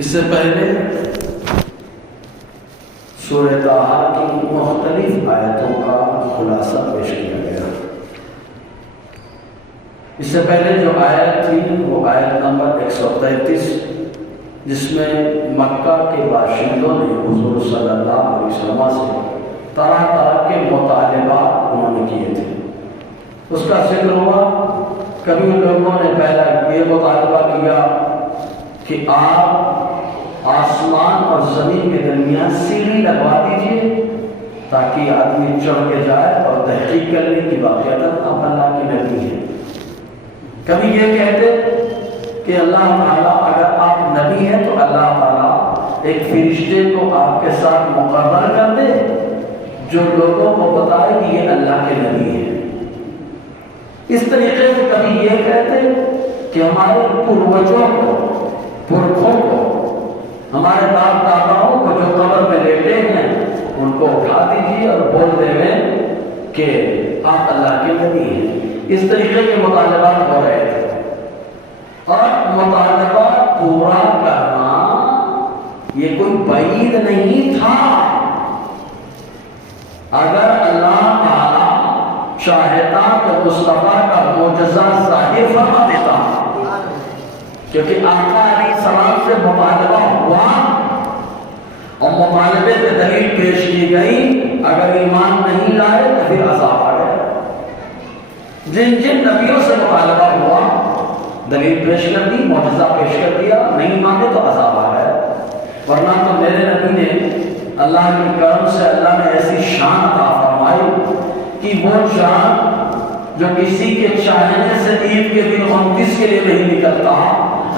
اس سے پہلے سورہ طٰہٰ کی مختلف آیتوں کا خلاصہ پیش کیا گیا۔ اس سے پہلے جو آیت تھی وہ آیت نمبر 133، جس میں مکہ کے باشندوں نے حضور صلی اللہ علیہ وسلم سے طرح طرح کے مطالبات انہوں نے کیے تھے۔ اس کا ذکر ہوا، کبھی ان لوگوں نے پہلا یہ مطالبہ کیا کہ آپ آسمان اور زمین کے درمیان سیڑھی لگوا دیجیے تاکہ آدمی چڑھ کے جائے اور تحقیق کرنے کی واقعات آپ اللہ کی نبی ہے۔ کبھی یہ کہتے کہ اللہ تعالیٰ اگر آپ نبی ہیں تو اللہ تعالیٰ ایک فرشتے کو آپ کے ساتھ مقرر کر دے جو لوگوں کو بتائے کہ یہ اللہ کے نبی ہیں۔ اس طریقے سے کبھی یہ کہتے کہ ہمارے پروجوں کو، پرکھوں کو، ہمارے باپ داداؤں کو جو قبر میں لیٹے ہیں ان کو اٹھا دیجیے اور بول دے کہ آپ اللہ کے نبی ہیں۔ اس طریقے کے مطالبات ہو رہے تھے، اور مطالبہ پورا کرنا یہ کوئی بعید نہیں تھا۔ اگر اللہ تعالی چاہتا تو مصطفیٰ کا معجزہ ظاہر فرما دیتا، کیونکہ آقا علیہ السلام سے مطالبہ ہوا اور مطالبے پہ دلیل پیش کی گئی، اگر ایمان نہیں لائے تو پھر عذاب آ گیا۔ جن جن نبیوں سے مطالبہ ہوا دلیل پیش کر دی، معجزہ پیش کر دیا، نہیں مانے تو عذاب آ گیا۔ ورنہ تو میرے نبی نے اللہ کے کرم سے اللہ نے ایسی شان عطا فرمائی کہ وہ شان جو کسی کے چاہنے سے عید کے دن 29 کے لیے نہیں نکلتا،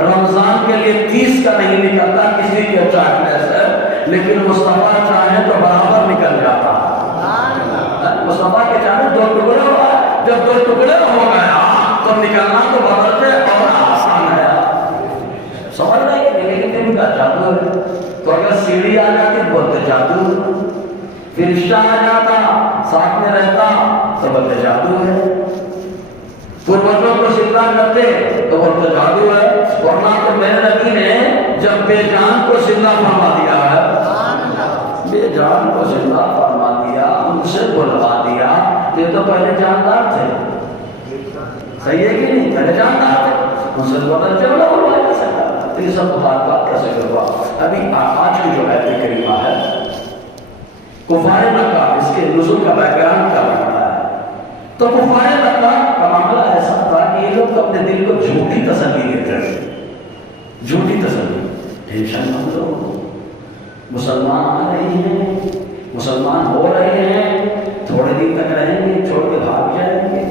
رمضان کے لیے 30 کا نہیں نکلتا کسی کے چاہنے سے، لیکن مصطفیٰ چاہے تو برابر نکل جاتا ہے۔ مصطفیٰ کے چاہنے دو ٹکڑے ہوا، جب دو ٹکڑے ہو گیا تو نکلنا تو بدل سے اور آسان ہے۔ سمجھ رہے ہیں؟ لیکن ان کا جادو ہے۔ تو اگر سیڑھی آ جاتی بولتے جادو، فرشتہ آ جاتا ساتھ میں رہتا تو بولتے جادو ہے، پروجوں کو سجدہ کرتے تو بولتے جادو ہے۔ ورنہ تو میرے نبی نے جب بے جان کو سجدہ فرما دیا ہے، بے جان کو سجدہ فرما دیا، ان سے بلوا دیا، یہ تو پہلے جاندار تھے، صحیح ہے کہ نہیں؟ پہلے جاندار تھے، ان سے بدل چلو بلوا نہیں سکتا۔ تو یہ سب بات کا ذکر ہوا۔ ابھی آج کی جو آیت کریمہ ہے کفار مکہ، اس کے نزول کا بیک گراؤنڈ کا معاملہ ہے۔ تو کفار مکہ کا معاملہ ایسا تھا کہ یہ لوگ اپنے دل کو جھوٹی تسلی دیتے تھے، جھوٹی تسلی، ٹینشن مت لو، مسلمان آ رہے ہیں، مسلمان ہو رہے ہیں، تھوڑے دن تک رہیں گے چھوڑ کے بھاگ جائیں گے،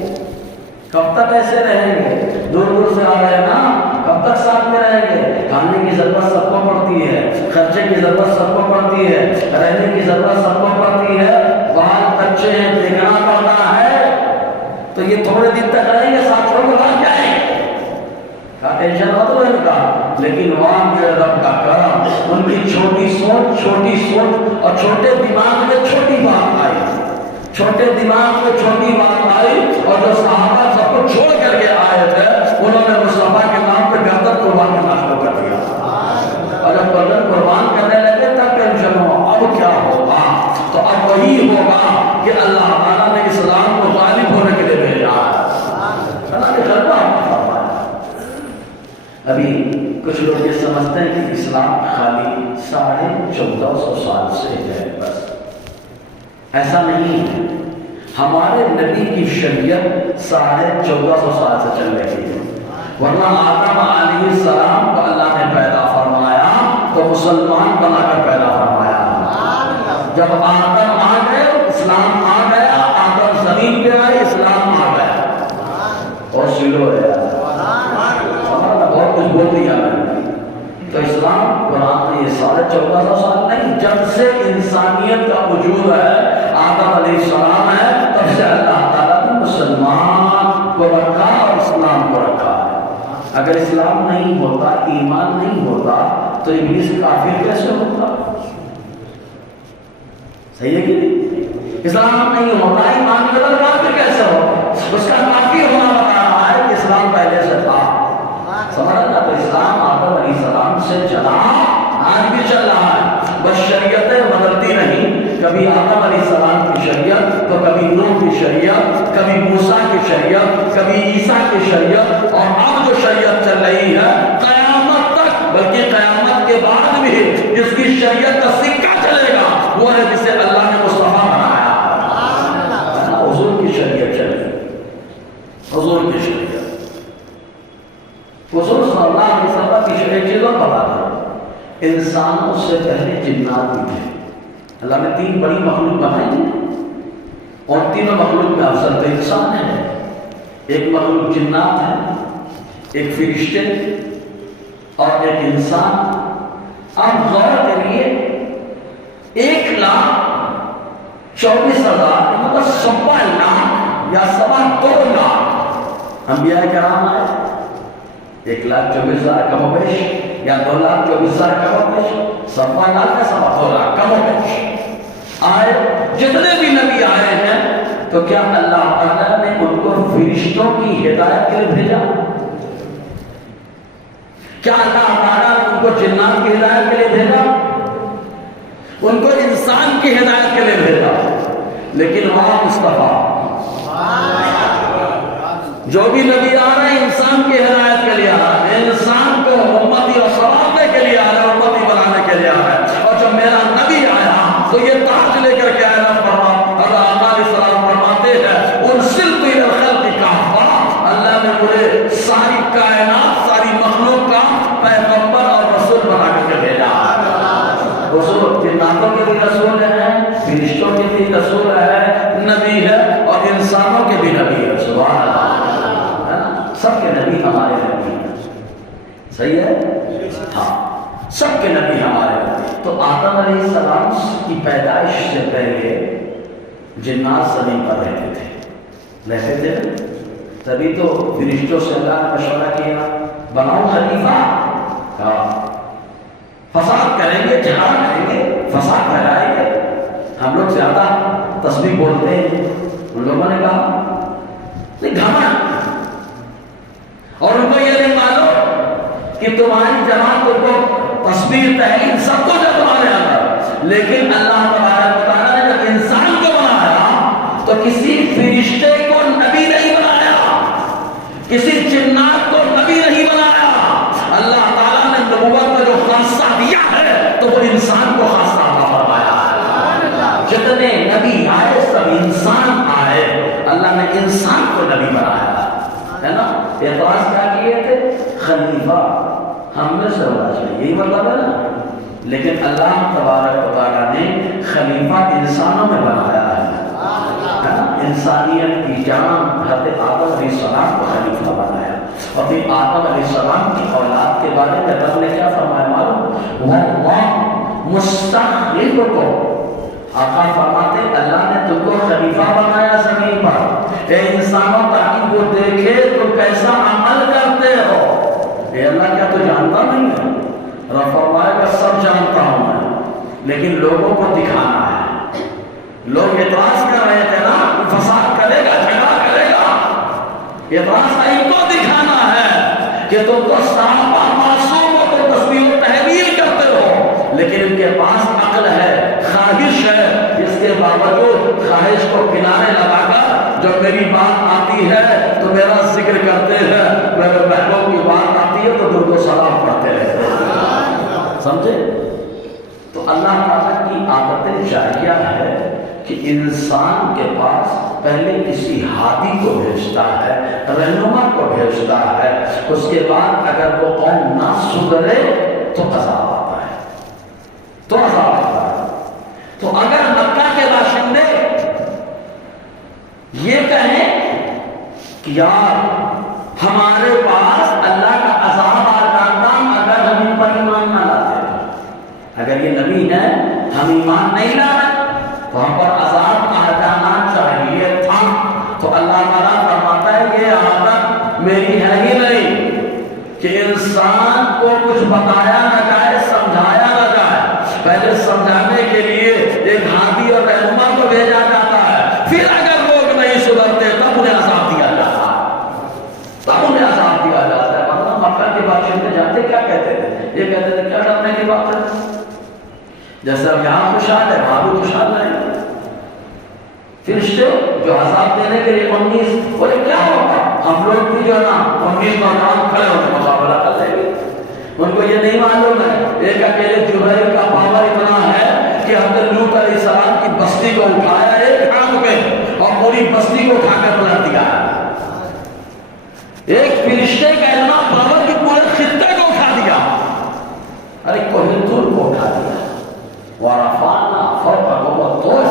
کب تک ایسے رہیں گے؟ دور دور سے آ رہے ہیں نا، کب تک ساتھ میں رہیں گے؟ کھانے کی ضرورت سب کو پڑتی ہے، خرچے کی ضرورت سب کو پڑتی ہے، رہنے کی ضرورت سب کو پڑتی ہے، بال بچے ہیں دیکھنا پڑتا ہے، تو یہ تھوڑے دن تک رہیں گے ساتھ چھوڑ کے بھاگ جائیں گے، کا ٹینشن مت لو ان کا۔ لیکن وہاں میرے رب کا کرم، ان کی چھوٹی سوچ اور چھوٹے دماغ میں چھوٹی بات آئی، چھوٹے دماغ میں چھوٹی بات آئی، اور جو صحابہ سب کو چھوڑ کر کے آئے تھے انہوں نے مصطفیٰ کے نام پہ گردن قربان کرنا شروع کر دیا، اور جب گردن قربان کرنے لگے تب ٹینشن ہو اب کیا ہوگا؟ تو اب وہی ہوگا کہ اللہ تعالیٰ نے اسلام کو غالب ہونے کے لیے بھیجا ہے، اللہ نے غلبہ فرمایا۔ ابھی کچھ لوگ یہ سمجھتے ہیں کہ اسلام خالی 1450 سال سے ہے، بس ایسا نہیں ہے۔ ہمارے نبی کی شریعت 1450 سال سے چل رہی ہے، ورنہ آدم علیہ السلام کو اللہ نے پیدا فرمایا تو مسلمان بنا کر پیدا فرمایا۔ جب آدم آ گئے اسلام آ گیا، آدم زمین پہ آئے اسلام آ گیا، اور شروع ہے بہت کچھ بول دیا میں نے۔ تو اسلام قرآن یہ 1450 سال نہیں، جب سے انسانیت کا وجود ہے، آدم علیہ السلام ہے، تب سے اللہ تعالیٰ نے مسلمان کو رکھا اور اسلام کو رکھا ہے۔ اگر اسلام نہیں ہوتا، ایمان نہیں ہوتا تو ابلیس کافر کیسے ہوتا؟ صحیح ہے کہ نہیں؟ اسلام نہیں ہوتا، ایمان کے بعد کافر کیسے ہو؟ اس کا کافی ہونا بتا رہا ہے کہ اسلام پہلے سے تھا، سمجھا؟ تو اسلام آدم علیہ السلام سے چلا آج بھی چل رہا ہے، بس شریعتیں بدلتی نہیں، کبھی آدم علیہ السلام کی شریعت تو کبھی نوح کی شریعت، کبھی موسیٰ کی شریعت، کبھی عیسیٰ کی شریعت، اور اب جو شریعت چل رہی ہے قیامت تک، بلکہ قیامت کے بعد بھی جس کی شریعت کا سکہ چلے گا وہ ہے جسے اللہ نے مصطفیٰ بنایا۔ حضور کی شریعت چلے، حضور کی شریعت، حضور صلی اللہ علیہ وسلم کی شریعت چیزوں کا بات ہے۔ انسانوں سے پہلے جنات بھی تھے، اللہ نے 3 بڑی مخلوق بنائی ہیں، اور تینوں مخلوق میں افضل تو انسان ہے۔ ایک مخلوق جنات ہے، ایک فرشتے اور ایک انسان۔ آپ غور کریے، 1,24,000 مطلب 1.25 لاکھ یا 2.25 لاکھ انبیاء کرام آئے، 1,24,000 کم و بیش، یا 2,24,000 کم و بیش، 2.25 لاکھ یا 2.25 لاکھ کم و بیش آئے۔ جتنے بھی نبی آئے ہیں تو کیا اللہ تعالیٰ نے ان کو فرشتوں کی ہدایت کے لیے بھیجا؟ کیا اللہ تعالیٰ نے ان کو جنات کی ہدایت کے لیے بھیجا؟ ان کو انسان کی ہدایت کے لیے بھیجا؟ لیکن وہاں مصطفیٰ، جو بھی نبی آ رہے ہیں انسان کی ہدایت کے لیے آ رہا ہے، انسان کو امتی اور سوارنے کے لیے آ رہا ہے، امتی بنانے کے لیے آ رہا ہے۔ اور جب میرا نبی آیا تو یہ تاج لے کر کے آیا، فرما حضرت آدم علیہ السلام فرماتے ہیں ارسلت الی الخلق کافہ، اللہ نے مجھے ساری کائنات، ساری مخلوق کا پیغمبر اور رسول بنا کر کے بھیجا۔ رسول جناتوں کے بھی رسول ہے، فرشتوں کے بھی رسول ہے، نبی ہے، اور انسانوں کے بھی نبی ہے۔ سبحان اللہ، سب کے نبی ہمارے نبی ہیں، صحیح ہے؟ ہاں، سب کے نبی ہمارے نبی۔ تو آدم علیہ السلام کی پیدائش سے پہلے جنات زمین پر رہتے تھے، تبھی تو فرشتوں سے اللہ نے مشورہ کیا بناؤ خلیفہ، فساد کریں گے، جھگڑا کریں گے، فساد پھیلائیں گے، ہم لوگ زیادہ تسبیح بولتے ہیں۔ ان لوگوں نے کہا نہیں، گھمنڈ، اور ان کو یہ نہیں معلوم کہ تمہاری جماعت کو تسبیح تحلیل سب کچھ ہے تمہارے اندر، لیکن اللہ تبارک و تعالیٰ نے جب انسان کو بنایا تو کسی فرشتے کو نبی نہیں بنایا، کسی جنات کو نبی نہیں بنایا۔ اللہ تعالیٰ نے نبوت کا جو خاصہ دیا ہے تو وہ انسان کو خاصہ عطا فرمایا ہے۔ جتنے نبی آئے سب انسان آئے، اللہ نے انسان کو نبی بنایا ہے نا۔ اعتراض کیا کیے تھے؟ خلیفہ ہم میں سے ہونا چاہیے، یہی مطلب ہے نا۔ لیکن اللہ تبارک و تعالیٰ نے خلیفہ انسانوں میں بنایا ہے نا، انسانیت کی جان حضرت آدم علیہ السلام کو خلیفہ بنایا۔ اور پھر آدم علیہ السلام کی اولاد کے بارے میں رب نے کیا فرمایا معلوم؟ وَاللَّهُ مُسْتَخْلِفُكُمْ، آقا فرماتے اللہ نے تم کو خلیفہ بنایا زمین پر، اے انسانوں، تاکہ وہ دیکھے تم کیسا عمل کرتے ہو۔ اے اللہ، کیا تو جانتا نہیں ہے؟ رب فرمائے گا سب جانتا ہوں میں، لیکن لوگوں کو دکھانا ہے۔ لوگ اعتراض کر رہے تھے نا، فساد کرے گا، جھگڑا کرے گا، اعتراض کا ان کو دکھانا ہے کہ تم تو صحابہ معصوم ہو، تم تسبیح و تحلیل کرتے ہو، لیکن ان کے پاس عقل ہے، خواہش ہے، جس کے باوجود خواہش کو کنارے لگا کر جب میری بات آتی ہے تو میرا ذکر کرتے ہیں، میرے بہنوں کی بات آتی ہے تو درود و سلام پڑھتے رہتے ہیں، سمجھے؟ تو اللہ تعالیٰ کی عادت جاریہ ہے کہ انسان کے پاس پہلے کسی ہادی کو بھیجتا ہے، رہنما کو بھیجتا ہے، اس کے بعد اگر وہ قوم نہ سدھرے تو عذاب آتا ہے، تو عذاب آتا ہے۔ تو اگر مکہ کے باشندے یہ کہیں کہ یار ہمارے پاس اللہ کا عذاب آ جاتا اگر ہم ان پر ایمان نہ لاتے، اگر یہ نبی ہے ہم ایمان نہیں لا رہے تو ہم پر عذاب آ جانا چاہیے تھا۔ تو اللہ تعالیٰ فرماتا ہے یہ عادت میری ہے ہی نہیں کہ انسان کو کچھ بتایا نہ جائے، سمجھایا نہ جائے، پہلے سمجھانے کے لیے ایک ہادی اور رہنما کو بھیجا جاتا ہے، پھر اگر لوگ نہیں سدھرتے تب انہیں عذاب دیا جاتا ہے، تب انہیں عذاب دیا جاتا ہے۔ مکہ کے باشندے جانتے کیا کہتے تھے؟ یہ کہتے تھے کیا ڈرنے کی بات ہے، جیسے ہم یہاں خوشحال ہے وہاں بھی خوشحال رہیں گے۔ فرشتے جو عذاب دینے کے لیے 19 بولے کیا ہوگا، ہم لوگ بھی جو ہے نا 19 نوجوان کھڑے ہونے مقابلہ کر لیں گے۔ ان کو یہ نہیں معلوم ہے ایک اکیلے جبرائیل کا پاور اتنا ہے کہ حضرت لوط علیہ السلام کی بستی کو اٹھایا ایک ہاتھ پہ اور پوری بستی کو اٹھا کر پلٹ دیا۔ ایک فرشتے کا اتنا پاور کہ پورے خطے کو اٹھا دیا، ارے کوہ طور کو اٹھا دیا۔ ورفعنا فوقکم الطور،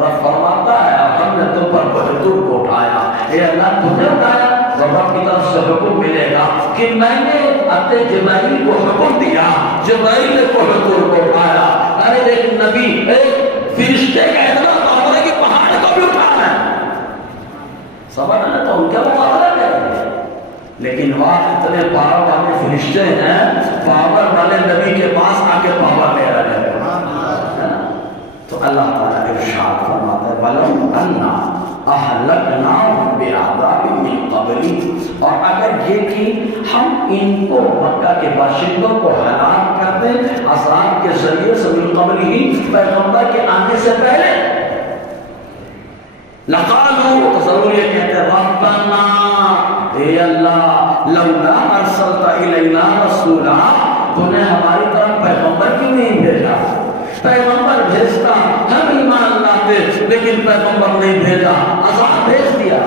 رب فرماتا ہے ہم نے تم پر کوہ طور کو اٹھایا۔ اے اللہ تمہیں اٹھایا، رب کی طرف سے حکم ملے گا کہ میں نے اپنے جبرائیل کو حکم دیا، جبرائیل نے کوہ طور کو اٹھایا۔ ارے ایک نبی ایک فرشتے کا اتنا پاور ہے کہ پہاڑ کو بھی اٹھانا ہے، سمجھ میں تو ان کا مقابلہ کریں گے۔ لیکن وہاں اتنے پاور والے فرشتے ہیں، پاور والے نبی کے پاس آ کے پاور لے رہے ہیں، تو اللہ تعالیٰ ارشاد فرماتا ہے وَلَوْ أَنَّا أَهْلَكْنَاهُمْ بِعَذَابٍ مِّن قَبْلِهِ، اور اگر یہ کہ ہم ان کو مکہ کے باشندوں کو ہلاک کر دیں عذاب کے ذریعے سے من قبلہ، پیغمبر کے آنے سے پہلے، لَقَالُوا، تو ضرور یہ کہتے ہیں رَبَّنَا، اے اللہ لَوْلَا أَرْسَلْتَ إِلَيْنَا رَسُولًا، تو نے ہماری طرف پیغمبر کیوں نہیں بھیجا؟ پیغمبر بھیجتا ہم ایمان لاتے، لیکن پیغمبر نہیں بھیجا، عذاب بھیج دیا،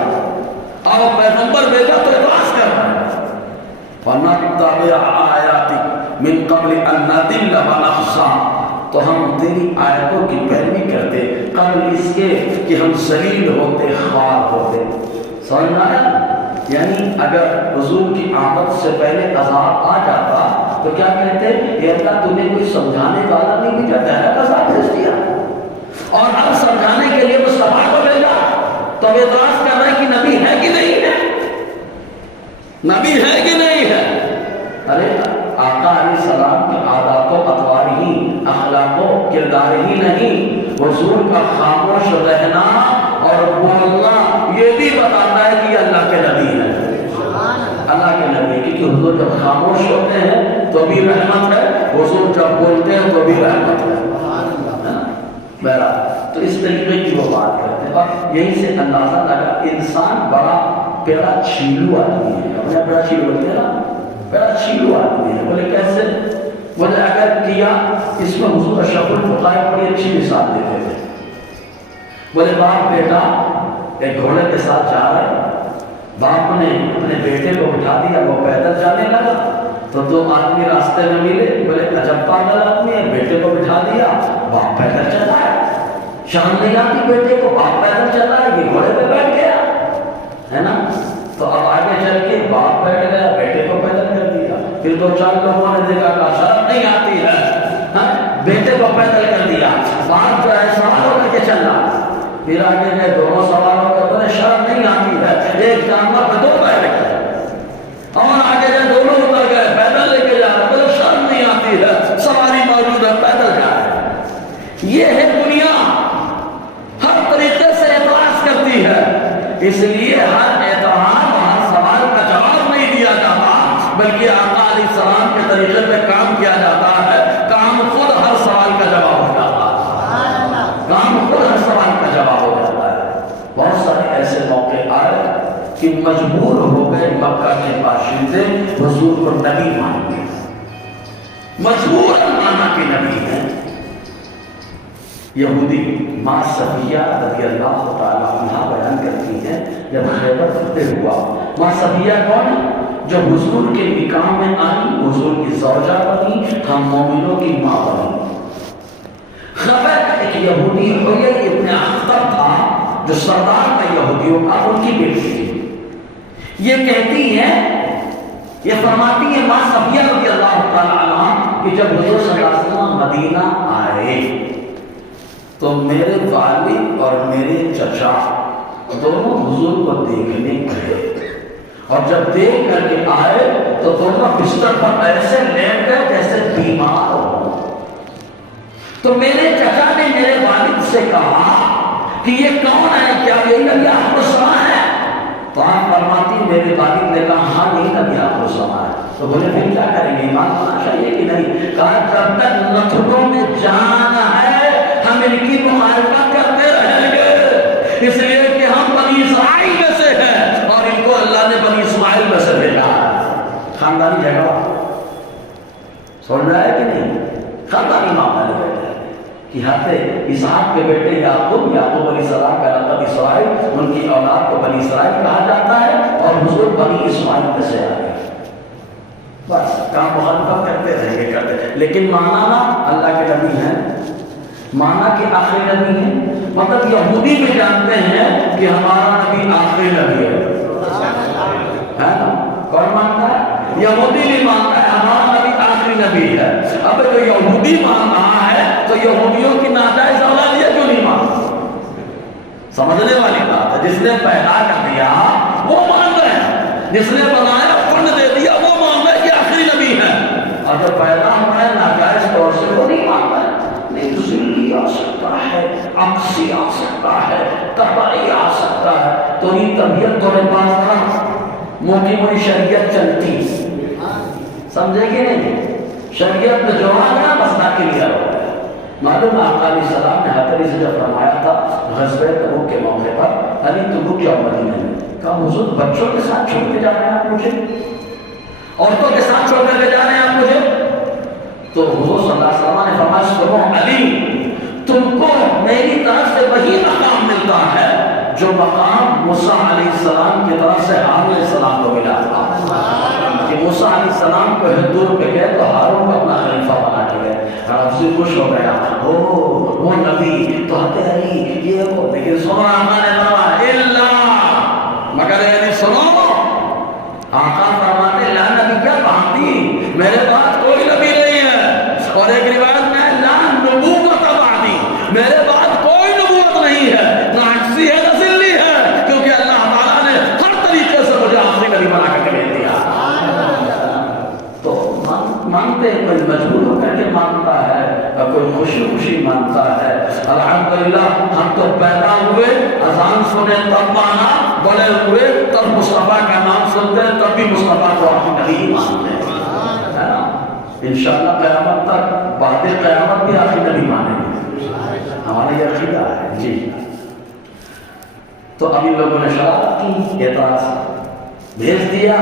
اور پیغمبر بھیجا تو اعتراض کر رہا ہے۔ فَنَتَّبِعْ آيَاتِكَ مِن قَبْلِ أَن نَّضِلَّ وَنَخْزَىٰ، تو ہم تیری آیتوں کی پیروی کرتے قبل اس کے کہ ہم ذلیل ہوتے، خوار ہوتے۔ سمجھ میں آیا؟ یعنی اگر حضور کی آمد سے پہلے عذاب آ جاتا تو کیا کہتے ہیں اے اللہ تمہیں کوئی سمجھانے والا نہیں بھیجا، ڈائریکٹ عذاب بھیج دیا، اور اب سمجھانے کے لیے مصطفیٰ کو بھیجا، تو اعتراض کر رہا ہے کہ نبی ہے کہ نہیں ہے، نبی ہے کہ نہیں ہے۔ ارے آقا علیہ السلام کے عادات و اطوار ہی، اخلاق و کردار ہی نہیں، حضور کا خاموش رہنا اور بولنا یہ بھی بتاتا ہے کہ یہ اللہ کے نبی ہے، اللہ کے نبی، کیونکہ حضور جب خاموش ہوتے ہیں تو بھی رحمت ہے، حضور جب بولتے ہیں تو بھی رحمت ہے۔ بہرحال تو اس طریقے کی وہ بات کرتے ہیں، اور یہیں سے اندازہ لگا انسان بڑا پیڑا چھیلو آدمی ہے، اپنا پیڑا چھیلو بولتے ہیں نا، پیڑا چھیلو آدمی ہے۔ بولے کیسے؟ بولے اگر کیا، اس میں حضور اشرف الفقراء بڑی اچھی مثال دیتے تھے۔ بولے باپ بیٹا ایک گھوڑے کے ساتھ جا رہا ہے، باپ نے اپنے بیٹے کو بٹھا دیا، وہ پیدل جانے لگا، تو دو آدمی راستے میں ملے، بولے عجب پاگل آدمی ہے، بیٹے کو بٹھا دیا، باپ پیدل چلا ہے، شرم نہیں آتی بیٹے کو، باپ پیدل چلا ہے، یہ گھوڑے پہ بیٹھ گیا ہے نا۔ تو اب آگے چل کے باپ بیٹھ گیا، بیٹے کو پیدل کر دیا، پھر دو چار لوگوں نے دیکھا کہ شرم نہیں آتی ہے، بیٹے کو پیدل کر دیا، باپ جو ہے سوار ہو کر کے چل رہا، پھر آگے گئے دونوں سوار ہو کر بولے شرم نہیں آتی ہے، ایک جانور پہ دو پیر رکھے، اور آگے گئے دونوں اتر گئے، پیدل لے کے جا رہے، بولے شرم نہیں آتی ہے، سواری موجود ہے، پیدل جا رہے۔ یہ ہے دنیا، ہر طریقے سے اعتراض کرتی ہے، اس لیے ہر اعتراض ہر سوال کا جواب نہیں دیا جاتا، بلکہ آقا علیہ السلام کے طریقے پہ کام کیا جاتا ہے، کام خود ہر سوال کا جواب ہو جاتا ہے، کام خود ہر سوال کا جواب ہو جاتا ہے۔ بہت سارے ایسے موقع آئے کہ مجبور ہو گئے مکہ کے باشندے حضور کو نبی ماننے، مجبور مانا کہ نبی ہے۔ یہودی ماں صفیہ رضی اللہ تعالیٰ عنہ بیان کرتی ہیں جب خیبر فتح ہوا، ماں صفیہ کون ہے؟ جب حضور کے نکاح میں آئی، حضور کی زوجہ بنی، ہم مومنوں کی ماں بنی۔ خبر ایک یہودی حیی ابن اخطب تھا جو سردار کا یہودیوں کا، ان کی بیٹی تھی۔ یہ کہتی ہے، یہ فرماتی ہے ماں صفیہ رضی اللہ تعالیٰ عنہ کہ جب حضور صلی اللہ علیہ وسلم مدینہ آئے تو میرے والد اور میرے چچا دونوں حضور کو دیکھنے گئے، اور جب دیکھ کر کے آئے تو دونوں بستر پر ایسے لیٹ گئے جیسے بیمار ہو۔ تو میرے چچا نے میرے والد سے کہا کہ یہ کون ہے، کیا یہ نبی آپ کو سنا ہے؟ تو آپ فرماتی میرے والد نے کہا ہاں یہ نبی آپ کو سنا ہے۔ تو بولے پھر کیا کریں گے، ایمان لانا چاہیے کہ نہیں؟ کہا جب تک نتھنوں میں جان معرفت کرتے رہیں گے، اس لیے کہ ہم بنی اسرائیل میں سے ہیں اور ان کو اللہ نے بنی اسماعیل میں سے بھیجا ہے۔ خاندانی جھگڑا سن رہا ہے کہ نہیں؟ خاندانی معاملہ ہے کہ حضرت اسحاق کے بیٹے یعقوب علیہ السلام کا لقب اسرائیل، ان کی اولاد کو بنی اسرائیل کہا جاتا ہے اور حضور بنی اسماعیل میں سے آئے۔ بس کام مخالفت کرتے رہیں گے کرتے، لیکن مانا اللہ کے نبی ہیں، مانا کہ آخری نبی ہیں، مطلب یہودی بھی جانتے ہیں کہ ہمارا نبی آخری نبی ہے نا؟ کون مانتا ہے؟ یہودی بھی مانتا ہے ہمارا نبی آخری نبی ہے۔ اب جو یہودی مان رہا ہے تو یہودیوں کی ناجائز اولاد یہ کیوں نہیں مانتا؟ سمجھنے والی بات ہے، جس نے پیدا کر دیا وہ مان رہے ہیں، جس نے بنایا فنڈ دے دیا وہ مان رہے کہ آخری نبی ہے، اور جو پیدا ہو رہا ہے ناجائز طور سے وہ نہیں مانتا ہے۔ نہیں تو ذلی آ سکتا ہے، عکسی آ سکتا ہے، تبعی آ سکتا ہے، تو یہ طبیعت تھوڑے پاس رہا موٹی موٹی شریعت چلتی، سمجھے کہ نہیں؟ شریعت میں جو آ گیا مسئلہ کلیئر ہو گیا۔ معلوم آقا علیہ السلام نے حضرت علی سے جب فرمایا تھا غزوہ تبوک کے موقع پر، علی تم رک جاؤ مدینے میں، کہا حضور بچوں کے ساتھ چھوڑ کے جا رہے ہیں آپ مجھے، عورتوں کے ساتھ چھوڑ کر کے جا رہے ہیں آپ مجھے؟ تو حضور صلی اللہ علیہ وسلم نے فرمایا سنو علی، تم کو میری طرف سے وہی مقام ملتا ہے جو مقام موسیٰ علیہ السلام کی طرف سے ہارون علیہ السلام کو ملا تھا کہ موسیٰ علیہ السلام کو دور پہ گئے تو ہارون کو اپنا خلیفہ بنا کے گئے، اور سے خوش ہو گیا، وہ نبی تو آتے علی یہ وہ، لیکن سنو آقا نے فرمایا اللہ، مگر یعنی سنو آقا فرماتے لا نبی کیا بانتی، میرے بعد کوئی نبی نہیں ہے، اور ایک روایت میں لا نبوت بعدی، میرے بعد کوئی نبوت نہیں ہے، نہ عکسی ہے نہ ذلی ہے، کیونکہ اللہ تعالیٰ نے ہر طریقے سے مجھے آخری نبی بنا کر بھیج دیا۔ تو مانتے ہیں، کوئی مجبور ہو کر کے مانتا ہے اور کوئی خوشی خوشی مانتا ہے۔ الحمدللہ ہم تو پیدا ہوئے اذان سنے تب مانا، بڑے ہوئے تب مصطفیٰ کا نام سنتے ہیں تب بھی مصطفیٰ کو آخری نبی مانتے ہیں، ہے نا؟ انشاءاللہ قیامت تک بعد قیامت بھی آخری نبی مانیں گے، ہمارا یہ عقیدہ ہے جی۔ تو اب ان لوگوں نے شرارت کی، اعتراض بھیج دیا،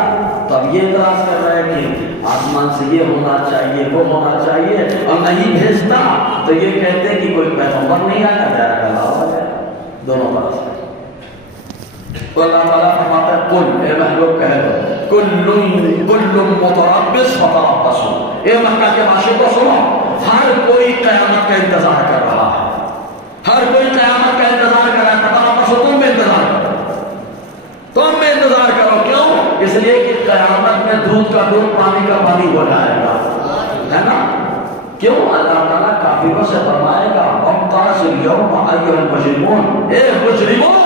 تو اب یہ اعتراض کر رہے ہیں کہ آسمان سے یہ ہونا چاہیے وہ ہونا چاہیے، اور نہیں بھیجتا تو یہ کہتے ہیں کہ کوئی پیغمبر نہیں آیا جائے، دونوں طرف سے۔ تو اللہ تعالیٰ فرماتا ہے قل، اے محبوب کہہ دو، کل متربص فتربصوا، اے مکہ کے باشندوں کو سنو، ہر کوئی قیامت کا انتظار کر رہا ہے، ہر کوئی قیامت کا انتظار کر رہا ہے، فتربصوا، تم بھی انتظار کرو، تم بھی انتظار کرو، کیوں؟ اس لیے کہ قیامت میں دودھ کا دودھ پانی کا پانی ہو جائے گا، ہے نا؟ کیوں؟ اللہ تعالیٰ کافروں سے فرمائے گا وَامْتَازُوا الْيَوْمَ أَيُّهَا الْمُجْرِمُونَ، اے مجرموں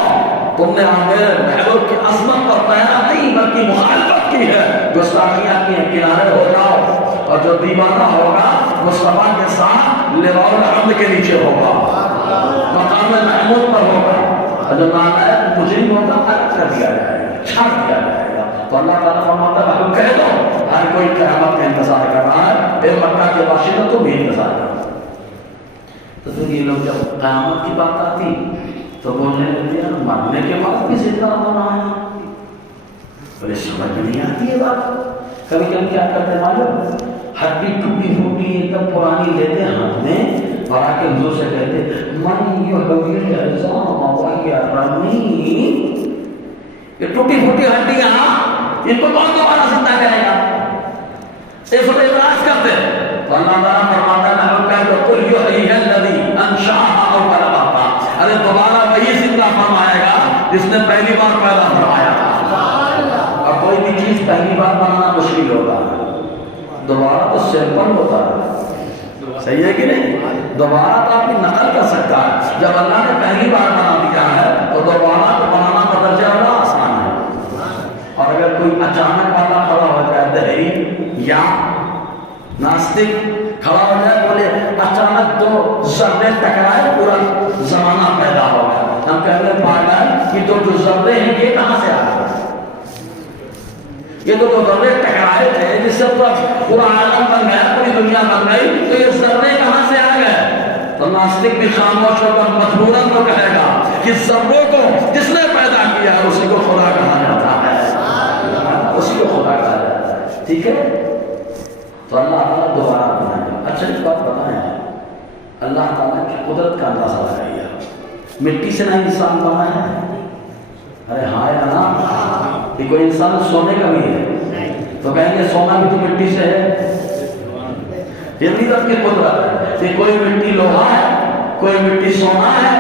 تم نے میرے محبوب کی عظمت پر پیرا نہیں بلکہ مخالفت کی ہے، گستاخیاں کی ہیں، کنارے ہو جاؤ، اور جو دیوانہ ہوگا مصطفیٰ کے ساتھ لواء الحمد کے نیچے ہوگا، مقام محمود پر ہوگا، اور جو نالائق مجرم ہوگا الگ کر دیا جائے گا، چھاڑ دیا جائے گا۔ تو اللہ تعالیٰ فرماتا ہے محبوب کہہ دو ہر کوئی قیامت کا انتظار کر رہا ہے، اے مکہ کے باشندوں تم بھی انتظار کرو۔ تو پھر یہ لوگ جب قیامت کی بات آتی تو بولنے لگے مرنے کے بعد بھی زندہ ہونا ہے، بولے سمجھ میں نہیں آتی ہے بات۔ کبھی کبھی کیا کرتے معلوم، ہڈی ٹوٹی پھوٹی ایک دم پرانی لیتے ہاتھ میں اور آ کے حضور سے کہتے من یحیی العظام وہی رمیم، یہ ٹوٹی پھوٹی ہڈیاں ان کو کون دوبارہ زندہ کرے گا؟ صرف اعتراض کرتے، تو اللہ تعالیٰ فرماتا ہے محبوب کہہ دو قل یحیی الذی انشأها اول مرہ، ارے دوبارہ وہی زندہ فرمائے گا جس نے پہلی بار پیدا فرمایا تھا۔ اور کوئی بھی چیز پہلی بار بنانا مشکل ہوتا ہے، دوبارہ تو سیمپل ہوتا ہے، صحیح ہے کہ نہیں؟ دوبارہ تو آپ کی نقل کر سکتا ہے، جب اللہ نے پہلی بار بنا دیا ہے تو دوبارہ تو بنانا بدرجہ والا آسان ہے۔ اور اگر کوئی اچانک والا کھڑا ہو جائے دہری یا ناستک کھڑا ہو جائے، بولے اچانک دو ذرے ٹکرائے پورا زمانہ پیدا ہو گیا، ہم کہتے ہیں پاگل کہ جو ذرے ہیں یہ کہاں سے آ گئے؟ یہ تو ذرے ٹکرائے تھے جس سے پورا عالم بن گیا، پوری دنیا بن گئی، تو یہ ذرے کہاں سے آ گئے؟ تو اللہ ناستک بھی خاموش ہوگا مجبوراً وہ کہے گا کہ ذروں کو جس نے پیدا کیا ہے اسی کو خدا کہا جاتا ہے، اسی کو خدا کہا جاتا ہے، ٹھیک ہے؟ تو اللہ تعالیٰ دوبارہ بنائے گا۔ اچھا ایک بات بتائیں، اللہ تعالیٰ کی قدرت کا اندازہ لگائیے، مٹی سے نہ انسان بنا ہے؟ ارے ہاں یا نا؟ کہ کوئی انسان سونے کا بھی ہے تو کہیں گے سونا بھی تو مٹی سے ہے، یہ بھی رب کی قدرت ہے کہ کوئی مٹی لوہا ہے، کوئی مٹی سونا ہے،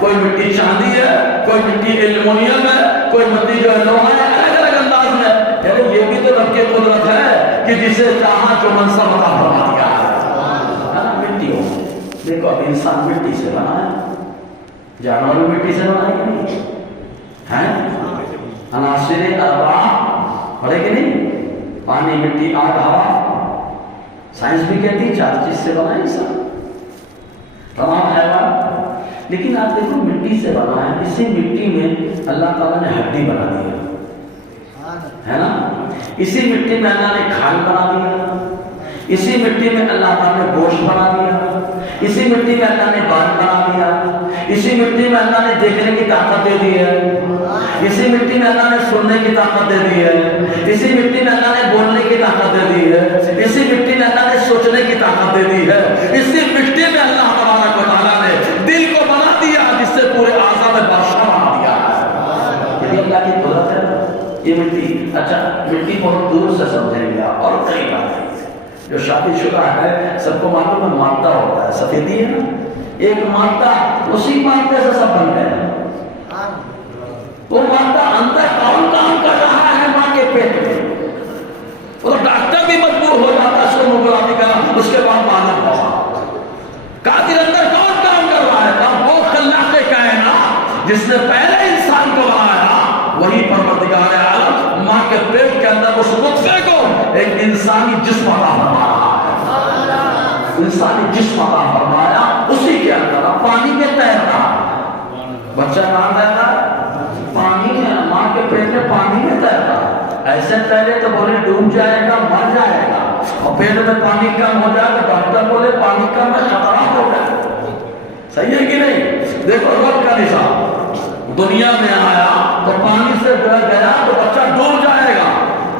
کوئی مٹی چاندی ہے، کوئی مٹی ایلومینیم ہے، کوئی مٹی جو ہے لوہا ہے، الگ الگ انداز میں۔ یعنی یہ بھی تو رب کی قدرت ہے کہ جسے چاہا جو منصب عطا فرما دیا ہے، مٹی ہو۔ دیکھو اب انسان مٹی سے بنا ہے، جانور بھی مٹی سے بنا ہے کہ نہیں ہے؟ عناصر اربعہ پڑھے کہ نہیں؟ پانی، مٹی، آگ، ہوا۔ سائنس بھی کہتی ہے 4 چیز سے بنا ہے انسان، تمام حیوان۔ لیکن آپ دیکھو مٹی سے بنا ہے، اسی مٹی میں اللہ تعالیٰ نے ہڈی بنا دی ہے نا، اسی مٹی میں اللہ نے کھال بنا دیا، اسی مٹی میں اللہ تعالیٰ نے گوشت بنا دیا، اسی مٹی میں اللہ نے بال بنا دیا، اسی مٹی میں اللہ نے دیکھنے کی طاقت دے دی ہے، اسی مٹی میں اللہ نے سننے کی طاقت دے دی ہے، اسی مٹی میں اللہ نے بولنے کی طاقت دے دی ہے، اسی مٹی میں اللہ نے سوچنے کی طاقت دے دی ہے، اسی مٹی میں اللہ تبارک و تعالیٰ نے دل کو بنا دیا جس سے پورے اعضاء میں بادشاہ بنا دیا ہے۔ یہ اللہ کی قدرت ہے یہ مٹی۔ اچھا مٹی بہت دور سے سمجھیں گے اور قریب آ جائیں گے۔ جو شادی شدہ ہے سب کو معلوم ہے مادہ ہوتا ہے، سفیدی ہے نا، ایک مادہ، اسی مادے سے سب بن گئے۔ وہ مادہ اندر کون کام کر رہا ہے ماں کے پیٹ میں، وہ تو ڈاکٹر بھی مجبور ہو جاتا ہے سونوگرافی کرنا، اس کے بعد معلوم ہوگا قاتل اندر کون کام کر رہا ہے۔ کام وہ خلاق کائنات جس نے پہلے انسان کو بنایا، وہی پروردگار عالم ماں کے پیٹ کے اندر اس نطفے کو ایک انسانی جسم عطا فرما رہا ہے، انسانی جسم عطا فرمایا، اسی کے اندر پانی میں تیر رہا ہے۔ بچہ کہاں تیر رہا ہے؟ پانی میں، ماں کے پیٹ میں پانی میں تیر رہا ہے۔ ایسے تیرے تو بولے ڈوب جائے گا، مر جائے گا، اور پیٹ میں پانی کم ہو جائے تو ڈاکٹر بولے پانی کم ہے، خطرہ ہو جائے۔ صحیح ہے کہ نہیں؟ دیکھو رب کا نظام، دنیا میں آیا تو پانی سے گیا تو بچہ ڈوب جائے گا،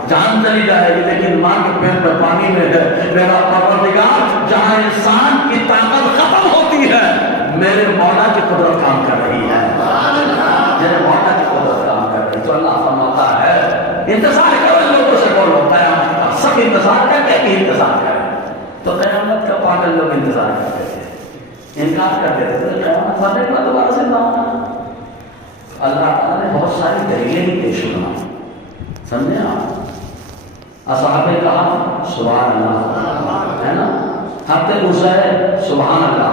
جان چلی جائے گی، لیکن ماں کے پیٹ میں پانی میں ہے میرا پروردگار، جہاں انسان کی طاقت ختم ہوتی ہے میرے مولا کی قدرت کام کر رہی ہے، میرے مولا کی قدرت کام کر رہی ہے۔ تو اللہ فرماتا ہے انتظار کرو، لوگوں سے بولو قیامت کا، سب انتظار کرتے کہ انتظار کریں۔ تو قیامت کا پاگل لوگ انتظار کرتے تھے، انکار کرتے تھے، قیامت والے کو دوبارہ سے لانا۔ اللہ تعالیٰ نے بہت ساری دلیلیں بھی پیش کرنا، سمجھے آپ؟ اصحاب کہا سبحان اللہ ہے نا، حضرت عزیر سبحان اللہ،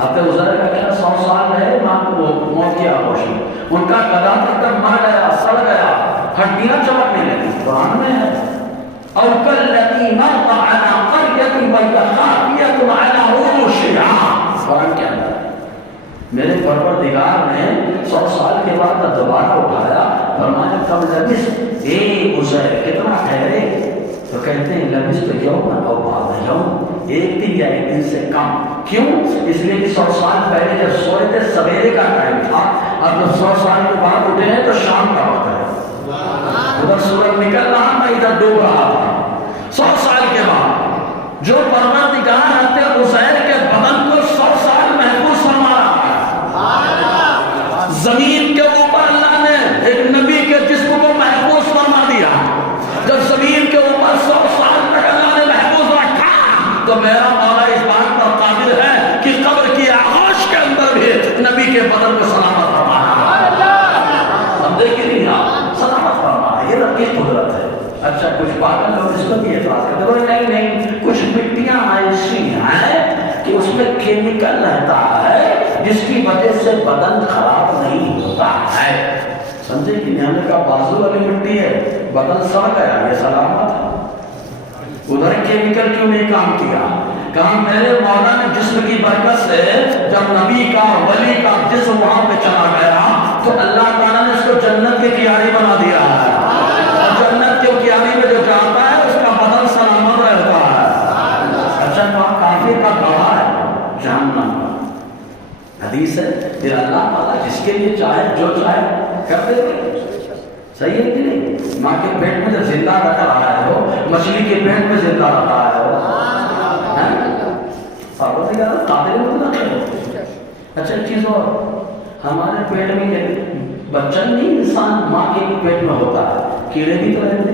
حضرت عزیر کا کیا 100 سال رہے ماں کو موت کی آغوش میں، ان کا گلا تک تک مر گیا، سڑ گیا، ہڈیاں چمکنے لگی، قرآن میں ہے او کالذی مر علی قریۃ وہی خاویۃ علی عروشہا، قرآن کے اندر میرے پروردگار نے 100 سال کے بعد دوبارہ اٹھایا، فرمایا کب لبثت اے عزیر کتنا ٹھہرے؟ تو کہتے ہیں لبثت یوما او بعض یوم، ایک دن یا ایک دن سے کم۔ کیوں؟ اس لیے کہ 100 سال پہلے جب سوئے تھے سویرے کا ٹائم تھا، اب جب 100 سال کے بعد اٹھے ہیں تو شام کا وقت ہے، ادھر سورج نکل رہا تھا ادھر ڈوب رہا تھا۔ 100 سال کے بعد جو پروردگار حضرت عزیر کے بدن کو 100 سال محفوظ فرما رہا ہے، زمین کے اوپر اللہ نے ایک نبی کے جسم کو محفوظ فرما دیا، جب زمین کے اوپر 100 سال تک اللہ نے محفوظ رکھا تو میرا مولا اس بات پر قادر ہے کہ قبر کی آغوش کے اندر بھی نبی کے بدن کو سلامت فرمایا، سمجھے کہ نہیں آپ؟ سلامت فرمایا، یہ رب کی قدرت ہے۔ اچھا کچھ پاگل لوگ اس کو بھی اعتراض کرتے ہیں، نہیں نہیں کچھ مٹیاں ایسی ہیں کہ اس میں کیمیکل رہتا ہے جس کی وجہ سے بدن خراب نہیں ہوتا ہے، سمجھے کہ نعمے کا بازو والی مٹی ہے، بدن سڑ گیا یہ سلامت ہے، ادھر کیمیکل کیوں نہیں کام کیا؟ کہا میرے مولا نے جسم کی برکت سے جب نبی کا ولی کا جسم وہاں پہ چلا گیا تو اللہ تعالیٰ نے اس کو جنت کی کیاری بنا دیا ہے، اور جنت کی کیاری میں جو جاتا ہے اس کا بدن سلامت رہتا ہے۔ اچھا کافر کا گڑھا ہے جہنم کا، حدیث ہے پھر اللہ تعالیٰ جس کے لیے چاہے جو چاہے کر دے گے. صحیح ہے کہ نہیں؟ ماں کے پیٹ میں جب زندہ رکھ رہا ہے وہ مچھلی کے پیٹ میں زندہ رکھا ہے وہ قابل مطلق ہے. اچھا ایک چیز اور ہمارے پیٹ میں بچہ نہیں انسان ماں کے پیٹ میں ہوتا ہے کیڑے بھی تو رہتے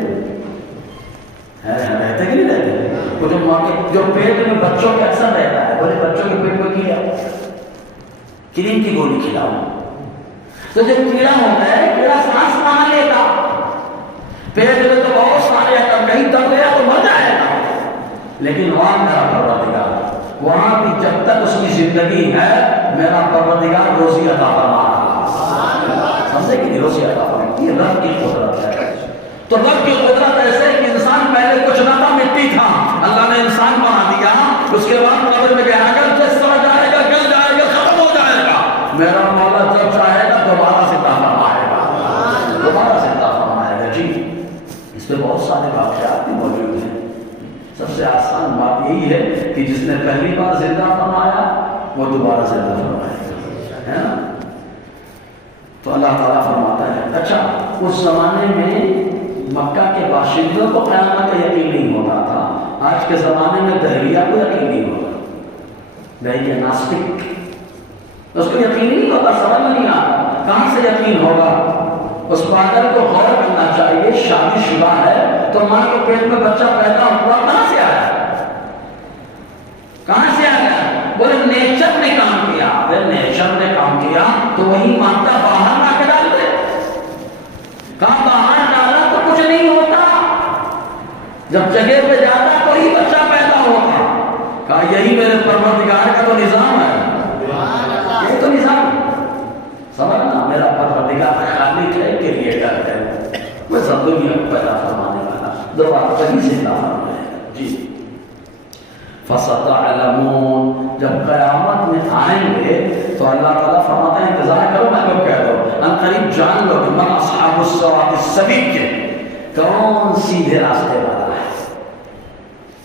رہتے کہ نہیں رہتے. وہ جو ماں کے جو پیٹ میں بچوں کے اکثر رہتا ہے بولے بچوں کے پیٹ میں کیڑا کریم کی گولی کھلاؤ تو جب کیڑا ہوتا ہے کیڑا سانس کہاں لے گا پیٹ میں تو بہت سارے اگر کہیں دب گیا تو مر جائے گا. لیکن وہاں میرا پروردگار وہاں بھی جب تک اس کی زندگی ہے میرا پروردگار روزی عطا فرما رہا. سمجھے کہ نہیں روزی عطا فرما یہ رب کی قدرت ہے. تو رب کی قدرت ایسے کہ انسان پہلے کچھ نہ تھا مٹی تھا اللہ نے انسان بنا دیا اس کے بعد قبر میں گیا اگر جس طرح جائے گا گل جائے گا ختم ہو جائے گا میرا مولا جب چاہے گا دوبارہ سے فرمائے گا دوبارہ سے فرمائے گا. جی اس پہ بہت سارے واقعات بھی موجود ہیں. سب سے آسان بات یہی ہے کہ جس نے پہلی بار زندہ فرمایا وہ دوبارہ زندہ فرمائے گا ہے نا. تو اللہ تعالیٰ فرماتا ہے. اچھا اس زمانے میں مکہ کے باشندوں کو قیامت کا یقین نہیں ہوتا تھا. آج کے زمانے میں دہریہ کو یقین نہیں ہوتا. دہریہ ناستک اس کو یقین نہیں ہوتا سمجھ میں نہیں آتا کہاں سے یقین ہوگا. اس پاگل کو غور کرنا چاہیے شادی شدہ ہے تو ماں کے پیٹ میں بچہ پیدا ہوا کہاں سے آیا کہاں سے آیا بولے نیچر نے کام کیا. نیچر نے کام کیا تو وہی مادہ باہر لا کے ڈال دے کہاں باہر ڈالا تو کچھ نہیں ہوتا. جب جگہ پہ جاتا تو ہی بچہ پیدا ہوتا. کہا یہی میرے پروردگار کا تو نظام ہے یہ تو نظام سمجھنا میرا پروردگار خالق ہے کریٹر ہے وہ سب دنیا کو پیدا فرمانے والا دوبارہ کہیں زندہ فرمائے گا. جی فَسَتَعْلَمُونَ جب قیامت میں آئیں گے تو اللہ تعالیٰ فرماتا ہے انتظار کرو میں کو کہہ دو ان قریب جان لو کہ من اصحاب الصراط السویق کے کون سیدھے راستے والا ہے.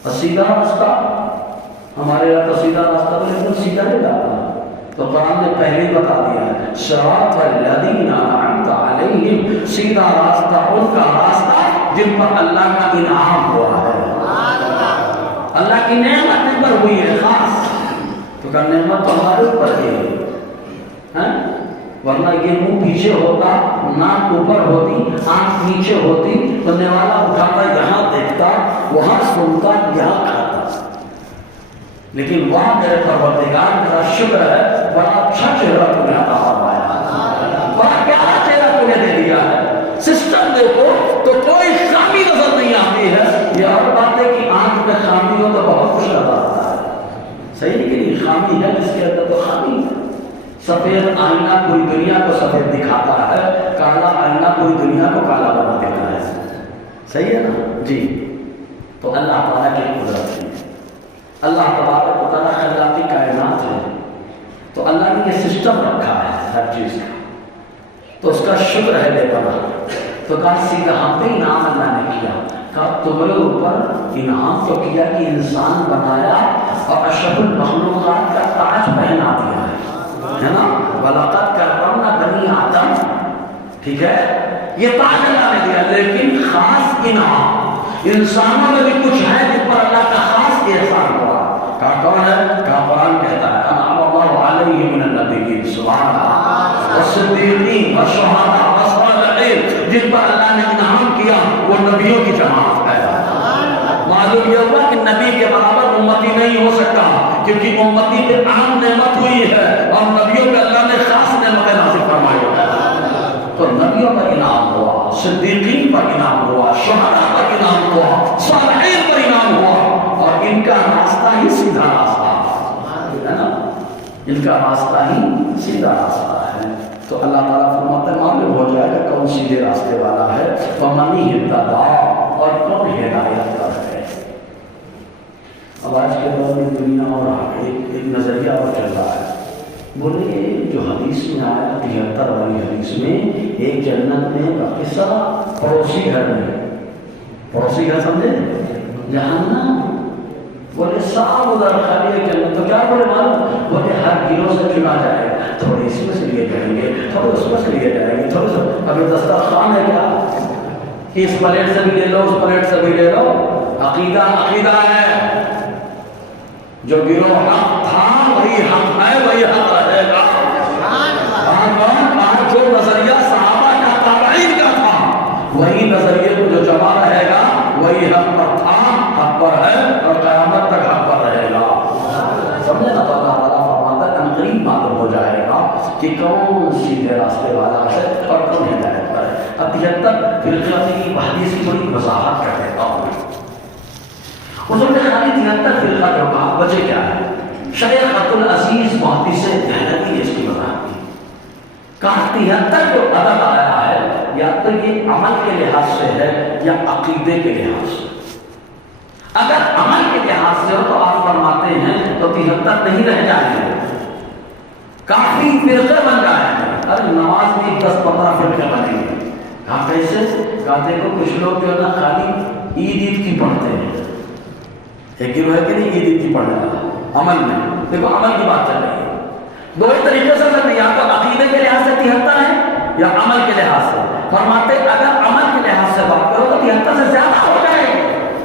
اور سیدھا راستہ ہمارے یہاں تو سیدھا راستہ تو لیکن سیدھا نہیں جاتا تو قرآن نے پہلے بتا دیا ہے صراط الذین انعمت علیہم سیدھا راستہ ان کا راستہ جن پر اللہ کا انعام ہوا ہے اللہ کی نعمت ان پر ہوئی ہے خاص. تو کہ نعمت تو ہمارے اوپر ہی ہے ورنہ یہ منہ پیچھے ہوتا ناک اوپر ہوتی آنکھ نیچے ہوتی تو نوالا اٹھاتا یہاں دیکھتا وہاں سنتا یہاں کھاتا. لیکن وہاں میرے پروردگار میرا شکر ہے بڑا اچھا چہرہ تمہیں عطا فرمایا بڑا پیارا چہرہ تمہیں دے دیا ہے. سسٹم دیکھو تو کوئی خامی نظر نہیں آتی ہے. یہ اور بات ہے کہ آنکھ میں خامی ہو تو بہت کچھ نظر آتا ہے. صحیح نہیں کہ نہیں خامی ہے جس کے اندر تو خامی ہے. سفید آئینہ پوری دنیا کو سفید دکھاتا ہے کالا آئینہ پوری دنیا کو کالا بنا دیتا ہے. صحیح ہے نا جی. تو اللہ تعالیٰ کی قدرت ہے اللہ تبارک و تعالیٰ خلاقی کائنات ہے تو اللہ نے یہ سسٹم رکھا ہے ہر چیز کا تو اس کا شکر ہے بے پناہ. تو کہا سیدھا ہم پہ انعام اللہ نے کیا کہا تمہارے اوپر انعام تو کیا کہ انسان بنایا اور اشرف المخلوقات کا تاج پہنا دیا ہے نا. وَلَقَدْ كَرَّمْنَا بَنِي آدَمَ ٹھیک ہے یہ تاج اللہ نے دیا لیکن خاص انعام انسانوں میں بھی کچھ ہے جس پر اللہ کا خاص احسان ہوا. کہا کون ہے کہا قرآن کہتا ہے انعم اللہ علیہ من النبیین سبحان اللہ والصدیقین والشہداء والصالحین جن پر اللہ نے انعام کیا وہ نبیوں کی جماعت ہے. معلوم یہ ہوا کہ نبی کے برابر امتی نہیں ہو سکتا کیونکہ امتی پہ عام نعمت ہوئی ہے اور نبیوں پہ اللہ نے خاص نعمت نازل فرمائی ہے. تو نبیوں پر انعام ہوا صدیقین پر انعام ہوا شہداء پر انعام ہوا صالحین پر انعام ہوا اور ان کا راستہ ہی سیدھا راستہ ہے نا ان کا راستہ ہی سیدھا راستہ ہے. تو اللہ تعالیٰ فرماتا ہے معلوم ہو جائے گا کون سیدھے راستے والا ہے وَمَنِ اهْتَدَىٰ اور کون ہدایت پر ہے. اب آج کے دور میں دنیا اور ایک نظریہ اور چل رہا ہے. بولے جو حدیث میں آیا 73 والی حدیث میں ایک جنت میں قصہ پڑوسی گھر میں پڑوسی گھر سمجھے جہنم بولے صاحب ادھر خالی ہے جنت تو کیا بولے معلوم بولے ہر مہینوں سے چنا جائے گا، تھوڑے اس میں سے لیے جائیں گے، تھوڑے اس میں سے لیے جائیں گے، تھوڑے سے ابھی دسترخوان ہے کیا کہ اس پلیٹ سے بھی لے لو اس پلیٹ سے بھی لے لو؟ عقیدہ عقیدہ ہے، جو گروہ حق تھا وہی حق ہے، وہی حق رہے گا۔ آج جو نظریہ صحابہ کا تابعین کا تھا وہی نظریے کو جو جمع رہے گا وہی حق پر تھا، حق پر ہے اور قیامت تک حق پر رہے گا۔ سمجھے نا؟ تو اللہ تعالیٰ فرماتا ہے قریب معلوم ہو جائے گا کہ کون سیدھے راستے والا ہے اور کون ہدایت پر ہے۔ اب 73 فرقے کی حدیث کی بڑی وضاحت کر دیتا ہوں۔ حضور نے خالی 73 فرقہ جو کہا، وجہ کیا ہے؟ شیخ عبدالعزیز محدث دہلوی نے اس کی وضاحت کی۔ کہا 73 جو عدد آیا ہے یا تو یہ عمل کے لحاظ سے ہے یا عقیدے کے لحاظ سے۔ اگر عمل کے لحاظ سے ہو تو آپ فرماتے ہیں تو 73 نہیں رہ جائیں گے، کافی فرقے بن جائیں گے۔ ارے نماز میں 10-15 فرقے بنیں گے۔ کہا کیسے؟ کہا دیکھو کچھ لوگ جو ہے نا خالی عید کی پڑھتے ہیں، ایک گروہ ہے کہ نہیں عید کی پڑھنے والا عمل میں، دیکھو عمل کی بات چل رہی ہے۔ دو ہی طریقے سے کرتے ہیں، یا تو عقیدے کے لحاظ سے 73 ہے یا عمل کے لحاظ سے۔ فرماتے اگر عمل کے لحاظ سے بات کرو تو 73 سے زیادہ ہو جائے گی۔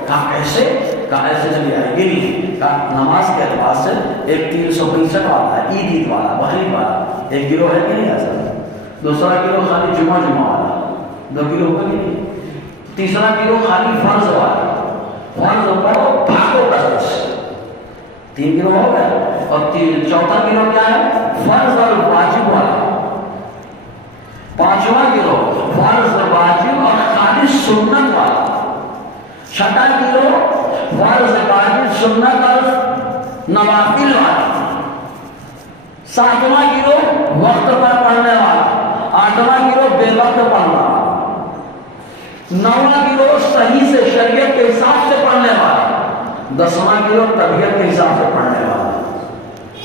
کہا کیسے؟ کہا ایسے نہیں آئے گی نہیں۔ کہا نماز کے اعتبار سے ایک 365 والا ہے، عید والا، بقرعید والا، ایک گروہ ہے کہ نہیں ایسا؟ دوسرا گروہ خالی جمعہ والا، 2 گروہ ہوگا کہ نہیں؟ تیسرا گروہ خالی فرض والا، فرض پڑھو بھاگو بس، 3 گروہ ہو گئے۔ اور چوتھا گروہ کیا ہے؟ فرض اور واجب والا۔ پانچواں گروہ فرض واجب اور خالی سنت والا۔ چھٹا گروہ فرض واجب سنت اور نوافل والا۔ ساتواں گروہ وقت پر پڑھنے والا۔ آٹھواں گروہ بے وقت پڑھنے والا۔ 9واں گروہ صحیح سے شریعت کے حساب سے پڑھنے والا۔ 10واں گروہ طبیعت کے حساب سے پڑھنے والا۔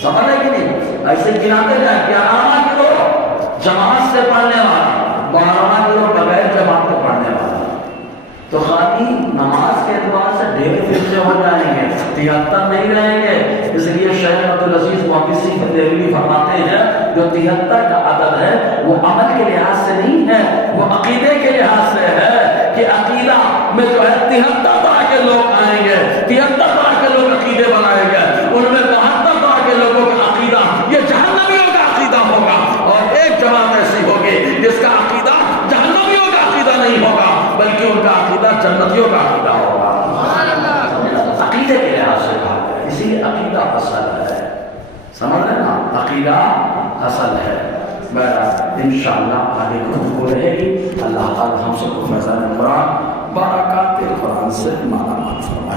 سمجھ ہے کہ نہیں؟ ایسے گناتے جائیں۔ 11واں گروہ جماعت سے پڑھنے والا، 12واں گروہ بغیر جماعت کے پڑھنے والا۔ تو خالی نماز کے اعتبار سے 1.5 فرقے ہو جائیں گے، 73 نہیں رہیں گے۔ اس لیے شیخ عبدالعزیز محدث دہلوی فرماتے ہیں جو 73 کا عدد ہے وہ عمل کے لحاظ سے نہیں ہے، وہ عقیدے کے لحاظ سے ہے کہ عقیدہ میں جو ہے 73 طرح کے لوگ آئیں گے، 73 طرح کے لوگ عقیدے بنائیں گے، ان میں 72 طرح کے لوگوں کا عقیدہ یہ جہنمیوں کا عقیدہ ہوگا، اور ایک جماعت ایسی ہوگی جس کا عقیدہ جہنمیوں کا عقیدہ نہیں ہوگا بلکہ ان کا عقیدہ جنتیوں کا عقیدہ ہوگا۔ عقیدے کے لحاظ سے کہا گیا، اسی لیے عقیدہ اصل ہے۔ سمجھ رہے نا؟ عقیدہ اصل ہے۔ بہرحال انشاءاللہ آگے گفتگو رہے گی۔ اللہ تعالی ہم سب کو فیضان قرآن برکات قرآن سے مالا مال فرمائے۔